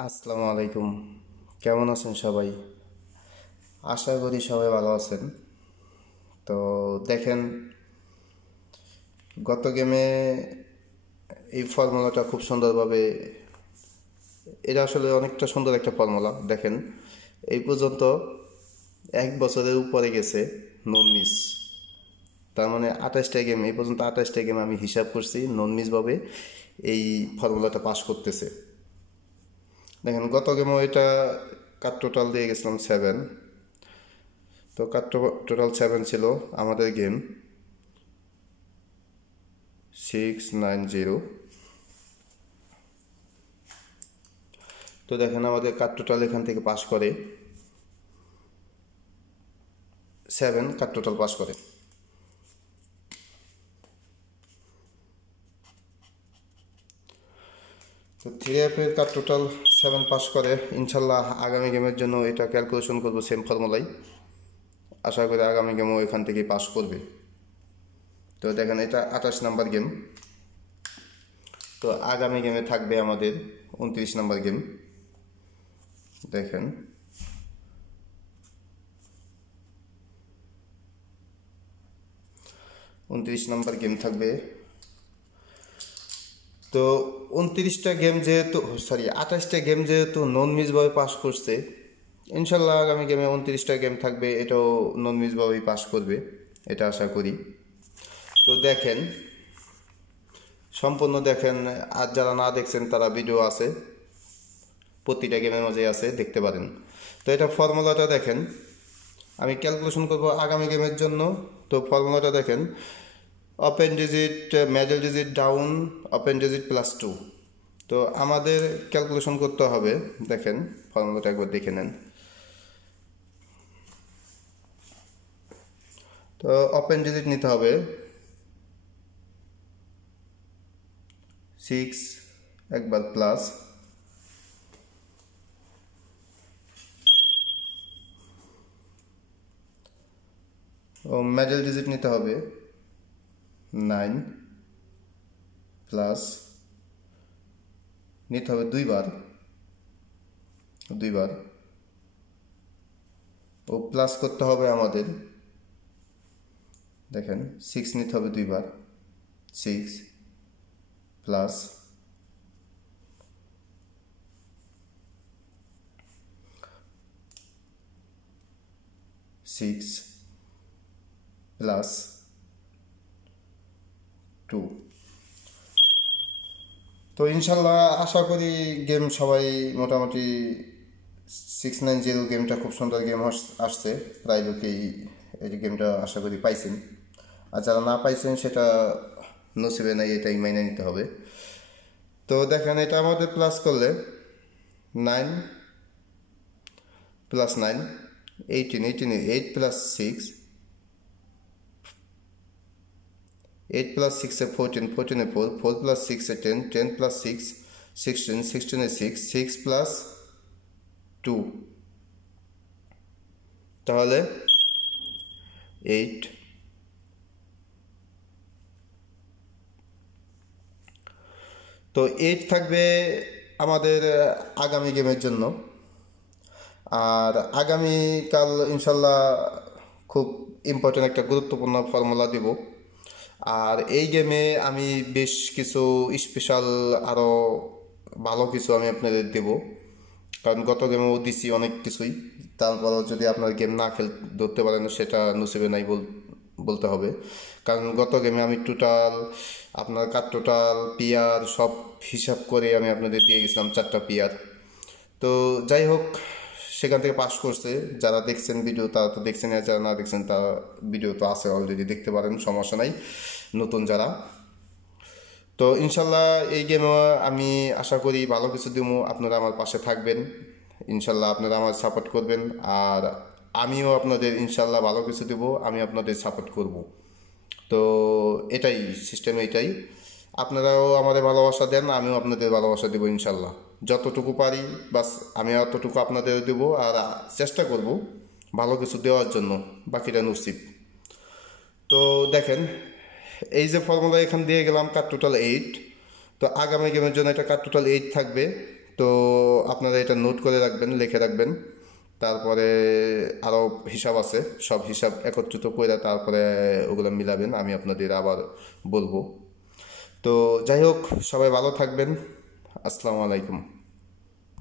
আসসালামু আলাইকুম। কেমন আছেন সবাই? আশা করি সবাই ভালো আছেন। তো দেখেন, গত গেমে এই ফর্মুলাটা খুব সুন্দরভাবে, এটা আসলে অনেকটা সুন্দর একটা ফর্মুলা। দেখেন, এই পর্যন্ত 1 বছরের উপরে গেছে নন মিস। তার মানে 28টা গেম, এই পর্যন্ত 28টা গেম আমি হিসাব করছি নন মিসভাবে এই ফর্মুলাটা পাস করতেছে। দেখেন, গত গেমও এটা কাট টোটাল দিয়ে গেছিলাম 7। তো কাট টোটাল 7 ছিল আমাদের গেম 690। তো দেখেন, আমাদের কাট টোটাল এখান থেকে পাস করে 7, কাট টোটাল পাস করে। তো 3F এর কাট টোটাল 7 পাস করে। ইনশাল্লাহ আগামী গেমের জন্য এটা ক্যালকুলেশন করবো সেম ফর্মুলাই। আশা করি আগামী গেমও এখান থেকেই পাস করবে। তো দেখেন, এটা 28 নাম্বার গেম। তো আগামী গেমে থাকবে আমাদের 29 নাম্বার গেম। দেখেন, 29 নাম্বার গেম থাকবে। তো 29টা গেম যেহেতু, 28টা গেম যেহেতু নন মিসভাবে পাস করছে, ইনশাল্লাহ আগামী গেমে 29টা গেম থাকবে, এটাও নন মিসভাবেই পাস করবে, এটা আশা করি। তো দেখেন, সম্পূর্ণ দেখেন। আর যারা না দেখছেন তারা ভিডিও আছে, প্রতিটা গেমের মাঝে আছে, দেখতে পারেন। তো এটা ফর্মুলাটা দেখেন, আমি ক্যালকুলেশন করব আগামী গেমের জন্য। তো ফর্মুলাটা দেখেন, open digit middle digit down, open digit +2। তো আমাদের ক্যালকুলেশন করতে হবে। দেখেন, ফর্মুলাটা একবার দেখে নেন। তো ওপেন ডিজিট নিতে হবে 6, একবার প্লাস, ও মিডল ডিজিট নিতে হবে 9 প্লাস, নিতে হবে দুইবার, ও প্লাস করতে হবে আমাদের। দেখেন, 6 নিতে হবে দুইবার, 6 প্লাস, সিক্স প্লাস 2। তো ইনশাল্লাহ আশা করি গেম সবাই মোটামুটি 690 গেমটা খুব সুন্দর গেম আসছে। প্রায় লোকেই এই গেমটা আশা করি পাইছেন। আর যারা না পাইছেন সেটা নসিবে নাই, এটাই মাইনে নিতে হবে। তো দেখেন, এটা আমাদের প্লাস করলে 9 plus 9 18, 8 plus 6, 8 plus 6 14, 14 4, 4 plus 6 10, 10 plus 6 16, 16 6, 6 plus 2, তাহলে 8। তো 8 থাকবে আমাদের আগামী গেমের জন্য। আর আগামীকাল ইনশাল্লাহ খুব ইম্পর্টেন্ট একটা গুরুত্বপূর্ণ ফর্মুলা দিব। আর এই গেমে আমি বেশ কিছু স্পেশাল, আরও ভালো কিছু আমি আপনাদের দেব। কারণ গত গেমেও দিছি অনেক কিছুই, তারপরও যদি আপনার গেম না ধরতে পারেন সেটা নসিবে নাই বলতে হবে। কারণ গত গেমে আমি টোটাল আপনার টোটাল পিয়ার সব হিসাব করে আমি আপনাদের দিয়ে গেছিলাম 4টা পিয়ার। তো যাই হোক, সেখান থেকে পাস করছে। যারা দেখছেন ভিডিও তারা তো দেখছেন, আর যারা না দেখছেন তারা ভিডিও তো আছে অলরেডি, দেখতে পারেন, সমস্যা নাই, নতুন যারা। তো ইনশাল্লাহ এই গেমে আমি আশা করি ভালো কিছু দিব, আপনারা আমার পাশে থাকবেন, ইনশাল্লাহ আপনারা আমার সাপোর্ট করবেন। আর আমিও আপনাদের ইনশাল্লাহ ভালো কিছু দেব, আমি আপনাদের সাপোর্ট করব। তো এটাই সিস্টেম, এটাই। আপনারাও আমাদের ভালোবাসা দেন, আমিও আপনাদের ভালোবাসা দেবো ইনশাল্লাহ। যতটুকু পারি বাস আমি অতটুকু আপনাদের দেবো, আর চেষ্টা করব ভালো কিছু দেওয়ার জন্য, বাকিটা নসিব। তো দেখেন, এই যে ফর্মুলা এখান দিয়ে গেলাম কাট টোটাল 8। তো আগামী গেমের জন্য এটা কাট টোটাল 8 থাকবে। তো আপনারা এটা নোট করে রাখবেন, লিখে রাখবেন। তারপরে আরও হিসাব আছে, সব হিসাব একত্রিত করে তারপরে ওগুলো মিলাবেন, আমি আপনাদের আবার বলবো। তো যাই হোক, সবাই ভালো থাকবেন। আসসালামু আলাইকুম।